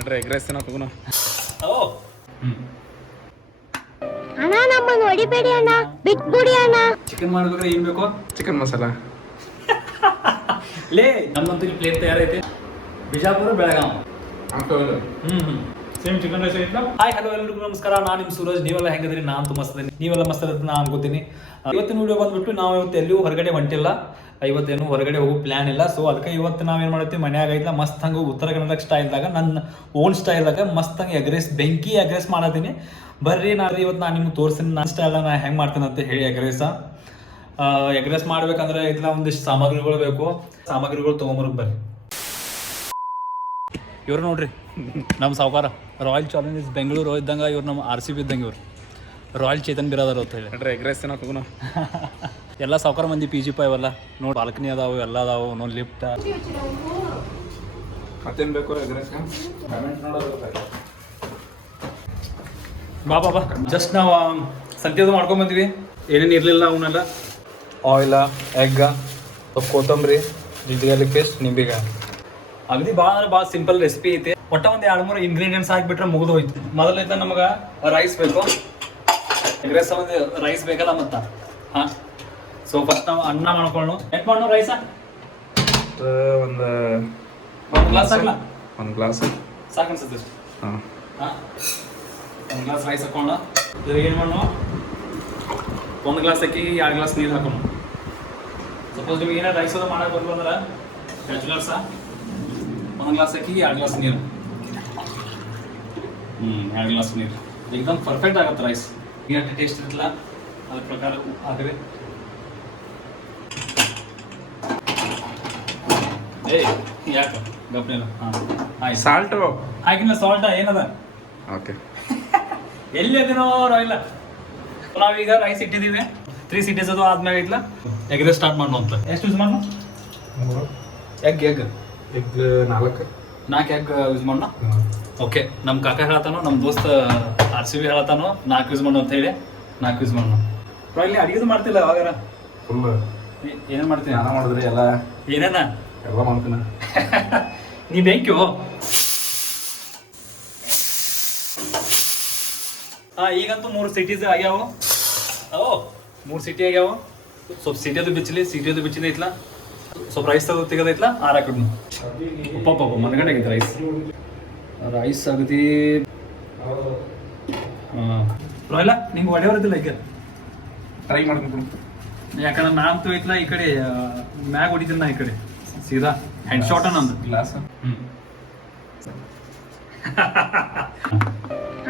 ನಡ್ರಿ egg rice ತಿನ್ನೋಕೆ ಹೋಗೋಣ. ಅಣ್ಣ ನಮ್ಮನ್ನು ಹೊಡಿಬೇಡಿ ಅಣ್ಣ, ಬಿಟ್ಬಿಡಿ ಅಣ್ಣ. ಚಿಕನ್ ಮಾಡ್ಬೇಕಾದ್ರೆ ಏನ್ ಬೇಕು? ಚಿಕನ್ ಮಸಾಲ. ಲೇ ನಮ್ಮಂತೂ ಪ್ಲೇಟ್ ತಯಾರೈತೆ. Bijapur Belgaum. Same chicken rice ಐತ್ಲ. ಹಾಯ್ ಹಲೋ ಎಲ್ಲರಿಗೂ ನಮಸ್ಕಾರ. ನಾನು ನಿಮ್ಮ ಸೂರಜ್. ನೀವೆಲ್ಲ ಹೆಂಗದ್ರಿ? ನಾನು ತುಂಬ ಮಸ್ತಿದ್ದೀನಿ. ನೀವೆಲ್ಲ ಮಸ್ತ್ ನಾನು ಅನ್ಕೋತೀನಿ. ಇವತ್ತಿನ ವಿಡಿಯೋ ಬಂದ್ಬಿಟ್ಟು ನಾವು ಇವತ್ತು ಎಲ್ಲಿಯೂ ಹೊರಗಡೆ ಹೊಂಟಿಲ್ಲ. ಇವತ್ತೇನು ಹೊರಗಡೆ ಹೋಗೋ ಪ್ಲ್ಯಾನ್ ಇಲ್ಲ. ಸೊ ಅದಕ್ಕೆ ಇವತ್ತು ನಾವೇನು ಮಾಡ್ತೀವಿ, ಮನ್ಯಾಗ ಐತ್ಲ ಮಸ್ತ್ ಹಂಗೆ ಉತ್ತರ ಕನ್ನಡ ಸ್ಟೈಲ್ದಾಗ, ನನ್ನ ಓನ್ ಸ್ಟೈಲ್ದಾಗ ಮಸ್ತ್ ಹಂಗೆ ಎಗ್ ರೈಸ್, ಬೆಂಕಿ ಎಗ್ ರೈಸ್ ಮಾಡತ್ತೀನಿ. ಬರ್ರಿ ಇವತ್ತು ನಾನು ನಿಮ್ಗೆ ತೋರಿಸ್ತೀನಿ ನನ್ನ ಸ್ಟೈಲ್ನ ನಾನು ಹೆಂಗೆ ಮಾಡ್ತೀನಿ ಅಂತ ಹೇಳಿ. ಎಗ್ ರೈಸ್ ಮಾಡ್ಬೇಕಂದ್ರೆ ಐತ್ಲ ಒಂದಿಷ್ಟು ಸಾಮಗ್ರಿಗಳು ಬೇಕು. ಸಾಮಗ್ರಿಗಳು ತೊಗೊಂಬರ್ಬೇಕು ಬರ್ರಿ. ಇವ್ರು ನೋಡ್ರಿ ನಮ್ಮ ಸಾವುಕಾರ, ರಾಯಲ್ ಚಾಲೆಂಜರ್ಸ್ ಬೆಂಗಳೂರು ಇದ್ದಂಗೆ ಇವ್ರು, ನಮ್ಮ RCB ಇದ್ದಂಗೆ ಇವ್ರು, ರಾಯಲ್ ಚೇತನ್ ಬಿರಾದರ್ ಅಂತ ಹೇಳಿ. ನಡ್ರಿ ಎಗ್ ರೈಸ್ ತಿನ್ನೋಕೆ ಹೋಗೋಣ. ಎಲ್ಲ ಸಾವುಕಾರ ಮಂದಿ PG ಇವೆಲ್ಲ ನೋಡಿ, ಬಾಲ್ಕನಿ ಅದಾವು, ಎಲ್ಲ ಅದಾವು, ನೋಡಿ ಲಿಫ್ಟ್. ಮತ್ತೇನು ಬೇಕು ಎಗ್ ರೈಸ್? ಬಾ ಬಾ ಬಾ. ಜಸ್ಟ್ ನಾವು ಸಂತೆದು ಮಾಡ್ಕೊಂಬಂದ್ವಿ. ಏನೇನು ಇರಲಿಲ್ಲ ಅವನ್ನೆಲ್ಲ. ಆಯಿಲ, ಎಗ್ಗ, ಸ್ವಲ್ಪ ಕೊತ್ತಂಬರಿ, ಜಿಂಜರ್ ಪೇಸ್ಟ್, ನಿಂಬೆಕಾಯಿ. ಅಗದಿ ಭಾಳ ಅಂದ್ರೆ ಭಾಳ ಸಿಂಪಲ್ ರೆಸಿಪಿ ಐತಿ. ಒಟ್ಟ ಒಂದು 2-3 ಇಂಗ್ರೀಡಿಯೆಂಟ್ಸ್ ಹಾಕಿಬಿಟ್ರೆ ಮುಗಿದು ಹೋಯ್ತು. ಮೊದಲೈತೆ ನಮಗೆ ರೈಸ್ ಬೇಕು. ಎಗ್ ರೈಸ್ ಒಂದು ರೈಸ್ ಬೇಕಲ್ಲ ಮತ್ತು. ಹಾಂ, ಸೊ ಫಸ್ಟ್ ನಾವು ಅನ್ನ ಮಾಡ್ಕೊಳ್ಳೋಣ. ಎಷ್ಟು ಮಾಡೋಣ ರೈಸ? ಒಂದು ಗ್ಲಾಸ್ ಹಾಕಲ್ಲ? ಒಂದು ಗ್ಲಾಸ್ ಸಾಕು ಅನ್ಸುತ್ತೆ. ಹಾಂ ಹಾಂ, ಒಂದು ಗ್ಲಾಸ್ ರೈಸ್ ಹಾಕೋಣ. ಇದ್ರಿಗೆ ಏನು ಮಾಡೋಣ, 1 ಗ್ಲಾಸ್ ಅಕ್ಕಿ 2 ಗ್ಲಾಸ್ ನೀರು ಹಾಕೋಣ. ಸಪೋಸ್ ನಿಮ್ಗೆ ಏನಾರು ರೈಸ್ ಅದು ಮಾಡೋಕೆ ಬರ್ಬೋದು ಅಂದ್ರೆ ಬ್ಯಾಚುಲರ್ಸ, 1 ಗ್ಲಾಸ್ ಅಕ್ಕಿ 2 ಗ್ಲಾಸ್ ನೀರು. 2 ಗ್ಲಾಸ್ ನೀರು ಏಕದಮ್ ಪರ್ಫೆಕ್ಟ್ ಆಗುತ್ತೆ ರೈಸ್. ಎಷ್ಟು ಟೇಸ್ಟ್ ಇರಲ್ಲ ಅದ್ರ ಪ್ರಕಾರ ಉಪ್ಪು ಹಾಕಿರಿ. ಯಾಕೆ ಗಪ್ನೇನು? ಹಾಂ ಆಯ್ತು. ಸಾಲ್ಟು ಹಾಕಿನ ಸಾಲ್ಟ ಏನದ? ಓಕೆ. ಎಲ್ಲಿ ಅದೇನೋ ಇಲ್ಲ. ನಾವೀಗ ರೈಸ್ ಇಟ್ಟಿದ್ದೀವಿ. 3 ಸಿಟೀಸ್ ಅದು ಆದ್ಮೇಲೆ ಐತ್ಲ ಎಗ್ ರೈಸ್ ಸ್ಟಾರ್ಟ್ ಮಾಡೋಣ ಅಂತ. ಎಷ್ಟು ಯೂಸ್ ಮಾಡೋಣ? 3 ಎಗ್ 4 ಎಗ್ ಯೂಸ್ ಮಾಡೋಣ. ಓಕೆ, ನಮ್ಮ ಕಾಕ ಹೇಳತ್ತಾನೋ, ನಮ್ಮ ದೋಸ್ತ RCB ಹೇಳತ್ತಾನೋ 4 ಯೂಸ್ ಮಾಡೋಣ ಅಂತ ಹೇಳಿ 4 ಯೂಸ್ ಮಾಡೋಣ. ಇಲ್ಲಿ ಅಡಿಗೆ ಮಾಡ್ತಿಲ್ಲ ಅವಾಗಾರ? ಫುಲ್ ಏನೇನು ಮಾಡ್ತೀನಿ? ನಾನು ಮಾಡಿದ್ರಿ ಎಲ್ಲ ಏನೇನ ಎಲ್ಲ ಮಾಡ್ತೀನಿ. ನೀ ಬೇಕೋ? ಈಗಂತೂ 3 ಸಿಟೀಸ್ ಆಗ್ಯಾವ. 3 ಸಿಟಿ ಆಗ್ಯಾವ. ಸ್ವಲ್ಪ ಸಿಟಿಯದು ಬಿಚ್ಚಿದ ಐತ್ಲ. ಸ್ವಲ್ಪ ರೈಸ್ ತೆಗೆದೈತ್ಲ, ಆರಾಕಡ್ನು ಉಪ್ಪ ಮನಗಂಡೆ ಆಗೈತೆ ರೈಸ್ ಆಗತಿ. ಇಲ್ಲ ನಿಂಗೆ ಒಡೆ ಬರೋದಿಲ್ಲ ಈಗ ಟ್ರೈ ಮಾಡ್ಬೇಕು. ಯಾಕಂದ್ರೆ ನಾನಂತೂ ಐತ್ಲ ಈ ಕಡೆ ಮ್ಯಾಗ ಹೊಡಿತೀನಿ. ನಾ ಈ ಕಡೆ ಸೀದಾ ಹೆಡ್ ಶಾಟ್ ನಂದು ಗ್ಲಾಸ್.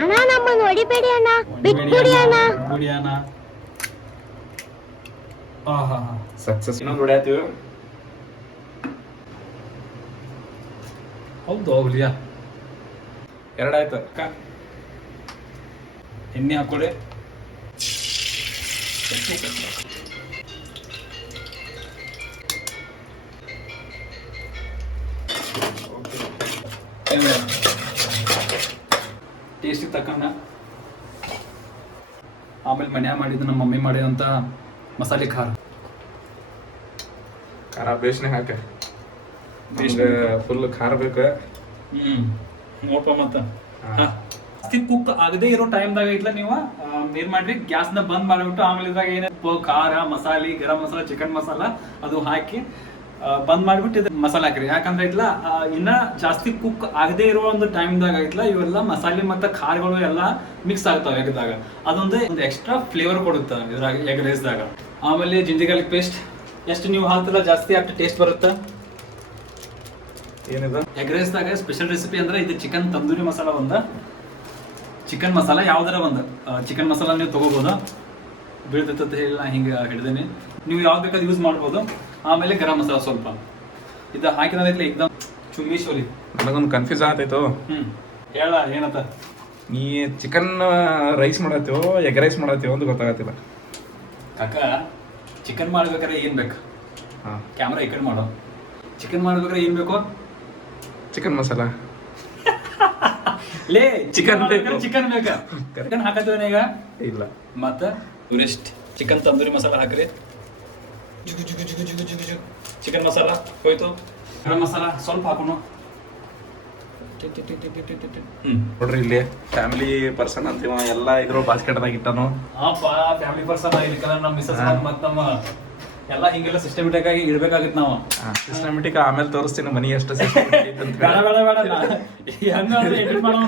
ಅಣ್ಣ ನಮ್ಮನ್ನು ಹೊಡಿಬೇಡಿ ಅಣ್ಣ, ಬಿಟ್ಬಿಡಿ ಅಣ್ಣ. ಸಕ್ಸಸ್. ಇನ್ನೊಂದು ಹೊಡ್ಯಾತೀವಿ. ಹೌದು ಹುಲಿಯಾ. 2 ಆಯ್ತು. ಎಣ್ಣೆ ಹಾಕೊಳ್ಳಿ. ಟೇಸ್ಟಿಗೆ ತಕ್ಕಂಗ. ಆಮೇಲೆ ಮನ್ಯಾಗ ಮಾಡಿದ್ದು ನಮ್ಮ ಮಮ್ಮಿ ಮಾಡಿದಂಥ ಮಸಾಲೆ ಖಾರ ಬೇಸ್ನೆ ಹಾಕ. ಫುಲ್ ಖಾರ ಬೇಕು. ನೋಡ್ಪ ಮತ್ತೆ ಕುಕ್ ಆಗದೆ ಇರೋ ಟೈಮ್ದಾಗ ಐತ್ಲ ನೀವು ಏನ್ ಮಾಡ್ರಿ, ಗ್ಯಾಸ್ನ ಬಂದ್ ಮಾಡಿಬಿಟ್ಟು ಆಮೇಲೆ ಇದ್ರಾಗ ಏನೇನು ಖಾರ, ಮಸಾಲೆ, ಗರಂ ಮಸಾಲ, ಚಿಕನ್ ಮಸಾಲ ಅದು ಹಾಕಿ ಬಂದ್ ಮಾಡಿಬಿಟ್ಟು ಇದು ಮಸಾಲೆ ಹಾಕ್ರಿ. ಯಾಕಂದ್ರೆ ಐತ್ಲ ಇನ್ನ ಜಾಸ್ತಿ ಕುಕ್ ಆಗದೆ ಇರೋ ಒಂದು ಟೈಮ್ದಾಗ ಐತ್ಲ ಇವೆಲ್ಲ ಮಸಾಲೆ ಮತ್ತೆ ಖಾರಗಳು ಎಲ್ಲ ಮಿಕ್ಸ್ ಆಗ್ತಾವೆ ಎಗ್ದಾಗ. ಅದೊಂದು ಎಕ್ಸ್ಟ್ರಾ ಫ್ಲೇವರ್ ಕೊಡುತ್ತೆ ಇದ್ರಾಗ ಎಗ್ ರೈಸ್ದಾಗ. ಆಮೇಲೆ ಜಿಂಜರ್ ಪೇಸ್ಟ್ ಎಷ್ಟು ನೀವು ಹಾಕ್ತಿಲ್ಲ ಜಾಸ್ತಿ ಅಷ್ಟು ಟೇಸ್ಟ್ ಬರುತ್ತೆ. ಏನಿದೆ ಎಗ್ ರೈಸ್ದಾಗ ಸ್ಪೆಷಲ್ ರೆಸಿಪಿ ಅಂದ್ರೆ ಇದು ಚಿಕನ್ ತಂದೂರಿ ಮಸಾಲ. ಚಿಕನ್ ಮಸಾಲ ಯಾವ್ದಾರ ಒಂದು ಚಿಕನ್ ಮಸಾಲ ನೀವು ತಗೋಬೋದು. ಬೀಳ್ತೈತೆ ಹೇಳಿ ನಾ ಹಿಂಗೆ ಹಿಡ್ದೇನೆ. ನೀವು ಯಾವ್ದು ಬೇಕಾದ್ರೆ ಯೂಸ್ ಮಾಡ್ಬೋದು. ಆಮೇಲೆ ಗರಂ ಮಸಾಲ ಸ್ವಲ್ಪ ಇದು ಹಾಕಿದ್ರೆ ಏಕದಮ್ ಚುಮ್ಮೀಶ್ವರಿ. ನನಗೊಂದು ಕನ್ಫ್ಯೂಸ್ ಆಗ್ತೈತು. ಹೇಳ ಏನತ್ತ? ನೀ ಚಿಕನ್ ರೈಸ್ ಮಾಡತ್ತೀವೋ ಎಗ್ ರೈಸ್ ಮಾಡತ್ತೀವೋ ಅಂತ ಗೊತ್ತಾಗತ್ತಿಲ್ಲ. ಕಾಕ, ಚಿಕನ್ ಮಾಡ್ಬೇಕಾದ್ರೆ ಏನ್ ಬೇಕು? ಕ್ಯಾಮ್ರಾ ಈ ಕಡೆ ಮಾಡೋ. ಚಿಕನ್ ಮಾಡ್ಬೇಕಾದ್ರೆ ಏನ್ ಬೇಕು? ಚಿಕನ್ ಮಸಾಲ. ಲೇ ಚಿಕನ್ ಬೇಕು. ಚಿಕನ್ ಬೇಕಾ? ಚಿಕನ್ ಹಾಕತ್ತೀವನ ಈಗ? ಇಲ್ಲ. ಮತ್ತೆ ಟೂರಿಸ್ಟ್ ಚಿಕನ್ ತಂದೂರಿ ಮಸಾಲ ಹಾಕ್ರಿ. ಚಿಕನ್ ಮಸಾಲ ಹೋಯ್ತು. ಗರಂ ಮಸಾಲ ಸ್ವಲ್ಪ ಹಾಕೋಣ. ನೋಡ್ರಿ ಇಲ್ಲಿ ಫ್ಯಾಮಿಲಿ ಪರ್ಸನ್ ಅಂತೀವ ಎಲ್ಲ ಇದ್ರು ಬಾಸ್ಕೆಟ್ದಾಗ ಇಟ್ಟನು. ಫ್ಯಾಮಿಲಿ ಪರ್ಸನ್ ಇದಕ್ಕೆಲ್ಲ ನಮ್ಮ ಮಿಸಸ್ ಮತ್ತು ನಮ್ಮ ಎಲ್ಲ ಹಿಂಗೆಲ್ಲ ಸಿಸ್ಟಮೆಟಿಕ್ ಆಗಿ ಇಡ್ಬೇಕಾಗಿತ್ತು ನಾವು. ಸಿಸ್ಟಮೆಟಿಕ್ ಆಮೇಲೆ ತೋರಿಸ್ತೀನಿ ಮನಿ ಎಷ್ಟು ಬೇಡ ಬೇಡ ಬೇಡ ಹಂಗಂದ್ರೆ ಎಡಿಟ್ ಮಾಡೋ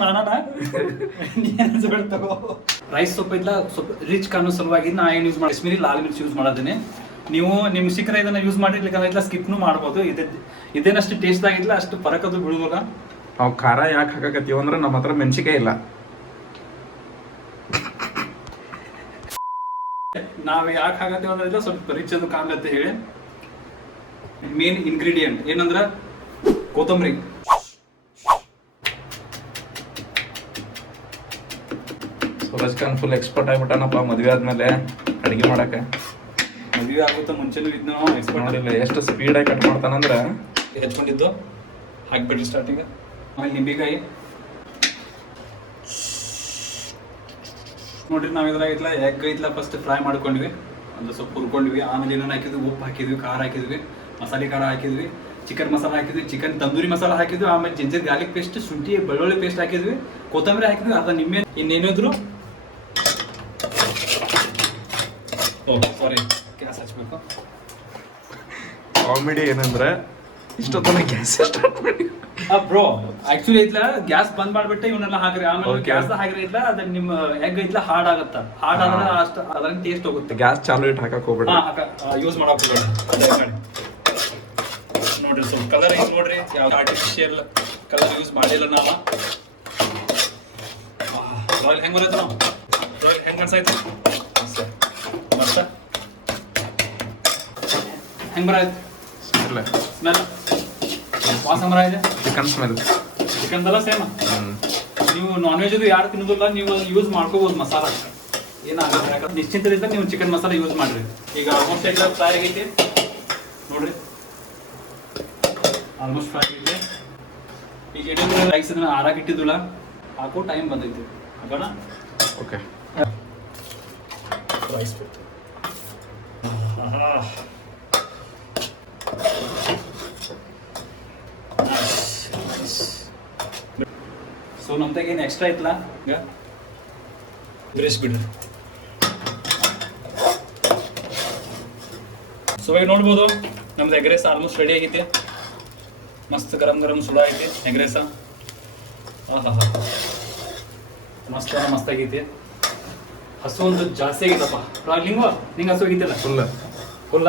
ರೈಸ್ ಸ್ವಲ್ಪ ಇಲ್ಲ, ಸ್ವಲ್ಪ ರಿಚ್ ಕಾಣೋ ಸಲುವಾಗಿ ನಾ ಏನು ಯೂಸ್ ಮಾಡಿ ಕಾಶ್ಮೀರಿ ಲಾಲ್ ಮಿರ್ಚಿ ಯೂಸ್ ಮಾಡೋದೀನಿ. ನೀವು ನಿಮ್ಮ ಸಿಕ್ಕರೆ ಇದನ್ನ ಯೂಸ್ ಮಾಡಿರ್ಲಿಕ್ಕೆ ಸ್ಕಿಪ್ನು ಮಾಡ್ಬೋದು. ಇದೇನಷ್ಟು ಟೇಸ್ಟ್ ಆಗಿಲ್ಲ, ಅಷ್ಟು ಫರಕದು ಬಿಡುದಿಲ್ಲ. ನಾವು ಖಾರ ಯಾಕೆ ಹಾಕಕತ್ತೀವಿ ಅಂದ್ರೆ ನಮ್ಮ ಹತ್ರ ಮೆಣಸಿಕಾಯಿ ಇಲ್ಲ. ನಾವ್ ಯಾಕೆ ಹಾಕತ್ತೀವಿ ಅಂದ್ರೆ ಸ್ವಲ್ಪ ರಿಚ್ ಅದು ಕಾಣ್ಲತ್ತೆ ಹೇಳಿ. ಮೇನ್ ಇಂಗ್ರೀಡಿಯೆಂಟ್ ಏನಂದ್ರ ಕೊತ್ತಂಬರಿ. ಸೂರಜ್ ಖಾನ್ ಫುಲ್ ಎಕ್ಸ್ಪರ್ಟ್ ಆಗ್ಬಿಟ್ಟಾನಪ್ಪ ಮದ್ವೆ ಆದ್ಮೇಲೆ ಅಡಿಗೆ ಮಾಡಕ್ಕೆ. ಮದುವೆ ಆಗುತ್ತಾ ಮುಂಚೆನೂ ಇದ್ನು ಎಕ್ಸ್ಪರ್ಟ್. ನೋಡಿಲ್ಲ ಎಷ್ಟು ಸ್ಪೀಡಾಗಿ ಕಟ್ ಮಾಡ್ತಾನಂದ್ರೆ. ಹೆಚ್ಕೊಂಡಿದ್ದು ಹಾಕ್ಬಿಡ್ರಿ ಸ್ಟಾರ್ಟಿಂಗ್. ಆಮೇಲೆ ನಿಂಬೆಕಾಯಿ ನೋಡ್ರಿ, ನಾವ್ ಇದ್ರಾಗ ಎಗ್ ಐತ್ಲ ಫಸ್ಟ್ ಫ್ರೈ ಮಾಡ್ಕೊಂಡ್ವಿ, ಅಂದ್ರೆ ಸ್ವಲ್ಪ ಹುರ್ಕೊಂಡ್ವಿ. ಆಮೇಲೆ ಏನೇನು ಹಾಕಿದ್ವಿ, ಉಪ್ಪು ಹಾಕಿದ್ವಿ, ಖಾರ ಹಾಕಿದ್ವಿ, ಮಸಾಲೆ ಖಾರ ಹಾಕಿದ್ವಿ, ಚಿಕನ್ ಮಸಾಲ ಹಾಕಿದ್ವಿ, ಚಿಕನ್ ತಂದೂರಿ ಮಸಾಲ ಹಾಕಿದ್ವಿ, ಆಮೇಲೆ ಜಿಂಜರ್ ಗಾರ್ಲಿಕ್ ಪೇಸ್ಟ್, ಶುಂಠಿ ಬೆಳ್ಳುಳ್ಳಿ ಪೇಸ್ಟ್ ಹಾಕಿದ್ವಿ, ಕೊತ್ತಂಬರಿ ಹಾಕಿದ್ವಿ, ಅರ್ಧ ನಿಂಬೆ. ಇನ್ನೇನಿದ್ರು ಸಾರಿ ಗ್ಯಾಸ್ ಹಚ್ಬೇಕು. ಕಾಮಿಡಿ ಏನಂದ್ರೆ ಇಷ್ಟೊತ್ತನ ಗ್ಯಾಸ್ ಸ್ಟಾರ್ಟ್ ಮಾಡಿ ಬ್ರೋ ಆಕ್ಚುಲಿ ಐತ್ಲ ಗ್ಯಾಸ್ ಬಂದ್ ಮಾಡ್ಬಿಟ್ಟೆ ಇವನ್ನೆಲ್ಲ ಹಾಕ್ರಿ. ಆಮೇಲೆ ಗ್ಯಾಸ್ ಹಾಕ್ರಿ ಐತ್ಲ ಅದ್ರ ನಿಮ್ಮ ಎಗ್ ಐತ್ಲ ಹಾರ್ಡ್ ಆಗತ್ತ. ಹಾರ್ಡ್ ಆದ್ರೆ ಅಷ್ಟ ಅದ್ರ ಟೇಸ್ಟ್ ಹೋಗುತ್ತೆ. ಗ್ಯಾಸ್ ಚಾಲು ಇಟ್ಟು ಹಾಕಕ್ ಹೋಗ್ಬೇಡಿ. ಯೂಸ್ ಮಾಡಕ್ ನೋಡ್ರಿ, ಸ್ವಲ್ಪ ಕಲರ್ ಯೂಸ್ ನೋಡ್ರಿ. ಯಾವ ಆರ್ಟಿಫಿಷಿಯಲ್ ಕಲರ್ ಯೂಸ್ ಮಾಡಿಲ್ಲ ನಾವು. ರಾಯಲ್ ಹೆಂಗ್ ಬರುತ್ತೆ ನಾವು, ರಾಯಲ್ ಹೆಂಗ್ ಅನ್ಸಾಯ್ತು ಮಸ್ತ ಹೆಂಗ್ ಬರಾಯ್ತು ಸ್ಮೆಲ್ ವಾಸನೆ ಬರಾಯ್ತು. ಚಿಕನ್ ಸ್ಮೆಲ್, ಚಿಕನ್ದೆಲ್ಲ ಸೇಮ್. ನೀವು ನಾನ್ ವೆಜ್ ಅದು ಯಾರು ತಿನ್ನೋದಿಲ್ಲ, ನೀವು ಯೂಸ್ ಮಾಡ್ಕೋಬಹುದು ಮಸಾಲ, ಏನಾಗಲ್ಲ. ಯಾಕಂದ್ರೆ ನಿಶ್ಚಿಂತದಿಂದ ನೀವು ಚಿಕನ್ ಮಸಾಲ ಯೂಸ್ ಮಾಡ್ರಿ. ಈಗ ಆಲ್ಮೋಸ್ಟ್ ಎಲ್ಲ ಫ್ರೈ ಆಗೈತಿ ನೋಡ್ರಿ, ಆಲ್ಮೋಸ್ಟ್ ಫ್ರೈ ಆಗೈತಿ. ಈಗ ಇಡೀ ರೈಸ್ ಅದನ್ನ ಆರಾಕ್ ಇಟ್ಟಿದ್ದಿಲ್ಲ, ಹಾಕೋ ಟೈಮ್ ಬಂದೈತಿ. ಹಾಕೋಣ. ಓಕೆ, ರೈಸ್ ಸೊ ನಮ್ದಾಗ ಏನು ಎಕ್ಸ್ಟ್ರಾ ಐತಲ್ಲ, ಈಗ ಬ್ರೆಸ್ ಬಿಡ್ರಿ. ಸೊ ಈಗ ನೋಡ್ಬೋದು ನಮ್ದು ಎಗ್ ರೈಸ್ ಆಲ್ಮೋಸ್ಟ್ ರೆಡಿ ಆಗೈತಿ. ಮಸ್ತ್ ಗರಂ ಗರಂ ಸುಡ ಐತಿ ಎಗ್ ರೈಸ. ಮಸ್ತ್ ಮಸ್ತ್ ಆಗೈತಿ. ಹಸು ಒಂದು ಜಾಸ್ತಿ ಆಗೈತಪ್ಪ. ಲಿಂಗು ನಿಂಗೆ ಹಸು ಆಗೈತಿಲ್ಲ ಫುಲ್ಲ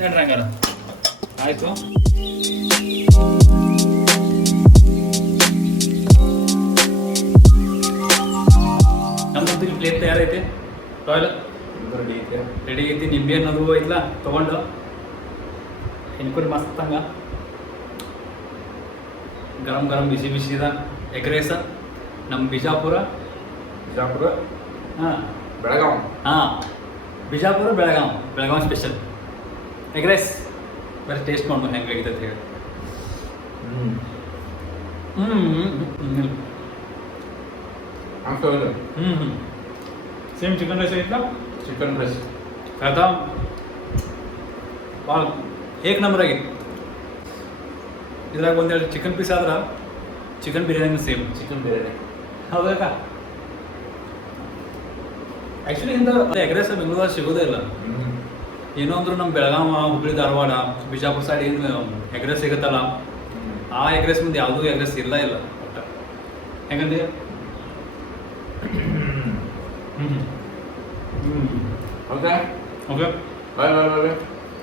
ನಡ್ರಿ ಹಂಗಾರ ಆಯ್ತು. ನಮ್ದು ಇಲ್ಲಿ ಪ್ಲೇಟ್ ತಯಾರೈತಿ. ರಾಯಲ್ ರೆಡಿ ಐತಿ. ನಿಂಬೆ ಅನ್ನೋದು ಐತ್ಲ ತೊಗೊಂಡು ಇನ್ಕೂರಿ ಮಸ್ತ್ ಹಂಗ ಗರಂ ಗರಂ ಬಿಸಿ ಬಿಸಿದ ಎಗ್ ರೈಸ. ನಮ್ಮ ಬಿಜಾಪುರ ಹಾಂ ಬೆಳಗಾವ್, ಹಾಂ Bijapur Belgaum special egg rice. ಬರೀ ಟೇಸ್ಟ್ ಮಾಡ್ಬೋದು ಹೆಂಗಾಗಿದೆ ಅಂತ ಹೇಳಿ. ಸೇಮ್ ಚಿಕನ್ ರೈಸ್ ಐತ್ಲ, ಚಿಕನ್ ರೈಸ್ ಆಯ್ತಾ ಭಾಳ ಏಕ್ ನಂಬರ್ ಆಗಿತ್ತು. ಇದ್ರಾಗ ಒಂದೆರಡು ಚಿಕನ್ ಪೀಸ್ ಆದ್ರೆ chicken biryani same chicken biryani. ಹೌದಾ? ಆ್ಯಕ್ಚುಲಿ ಇಂದ ಎಗ್ ರೈಸ್ ಬೆಂಗಳೂರಲ್ಲಿ ಸಿಗೋದೇ ಇಲ್ಲ. ಏನೋ ಅಂದ್ರೂ ನಮ್ಮ ಬೆಳಗಾವ, ಹುಬ್ಳಿ, ಧಾರವಾಡ, ಬಿಜಾಪುರ ಸೈಡ್ ಏನು ಎಗ್ ರೈಸ್ ಸಿಗುತ್ತಲ್ಲ, ಆ ಎಗ್ ರೈಸ್ ಮುಂದೆ ಯಾವುದೂ ಎಗ್ ರೈಸ್ ಇಲ್ಲ ಒಟ್ಟ. ಹೆಂಗಂದ್ರೆ ಓಕೆ ಓಕೆ,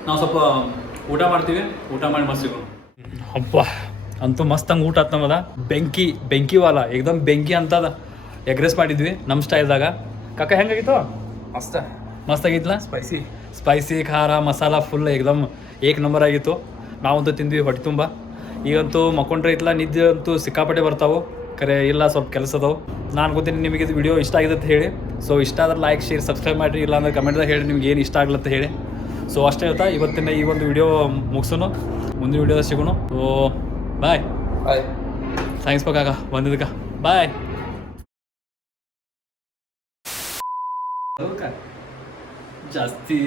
ನಾವು ಸ್ವಲ್ಪ ಊಟ ಮಾಡ್ತೀವಿ. ಊಟ ಮಾಡಿ ಮಸ್ತ್ ಸಿಗೋಣ. ಅಪ್ಪ ಅಂತೂ ಮಸ್ತ್ ಹಂಗೆ ಊಟ ಆತ್ ನಮ್ಮದ. ಬೆಂಕಿ ವಾಲ ಏಕ್ದಮ್ ಬೆಂಕಿ ಅಂತದ ಎಗ್ ರೈಸ್ ಮಾಡಿದ್ವಿ ನಮ್ಮ ಸ್ಟೈಲ್ದಾಗ. ಕಾಕ ಹೆಂಗಾಗಿತ್ತು? ಮಸ್ತ್ ಆಗಿತ್ತಲ್ಲ. ಸ್ಪೈಸಿ ಖಾರ ಮಸಾಲ ಫುಲ್ ಏಕ್ದಮ್ ಏಕ್ ನಂಬರ್ ಆಗಿತ್ತು. ನಾವಂತೂ ತಿಂದ್ವಿ ಹೊಟ್ಟೆ ತುಂಬ. ಈಗಂತೂ ಮಕ್ಕೊಂಡ್ರೆ ಐತ್ಲ, ನಿದ್ದೆ ಅಂತೂ ಸಿಕ್ಕಾಪಟ್ಟೆ ಬರ್ತಾವೆ. ಕರೆ ಇಲ್ಲ, ಸ್ವಲ್ಪ ಕೆಲಸ ಅದಾವೆ. ನಾನು ಗೊತ್ತೀನಿ ನಿಮಗೆ ಇದು ವಿಡಿಯೋ ಇಷ್ಟ ಆಗಿದೆ ಅಂತ ಹೇಳಿ. ಸೊ ಇಷ್ಟ ಆದ್ರೆ ಲೈಕ್, ಶೇರ್, ಸಬ್ಸ್ಕ್ರೈಬ್ ಮಾಡಿರಿ. ಇಲ್ಲ ಅಂದ್ರೆ ಕಮೆಂಟ್ದಾಗ ಹೇಳಿ ನಿಮ್ಗೆ ಏನು ಇಷ್ಟ ಆಗ್ಲತ್ತ ಹೇಳಿ. ಸೊ ಅಷ್ಟೇ ಹೇಳ್ತಾ ಇವತ್ತಿನ ಈ ಒಂದು ವಿಡಿಯೋ ಮುಗಿಸೋನು. ಮುಂದಿನ ವಿಡಿಯೋದಾಗ ಸಿಗೋಣ. So bye. ಥ್ಯಾಂಕ್ಸ್ ಕಾಕ ಬಂದಿದ್ದಕ್ಕ. ಬಾಯ್. ಜಾಸ್ತಿ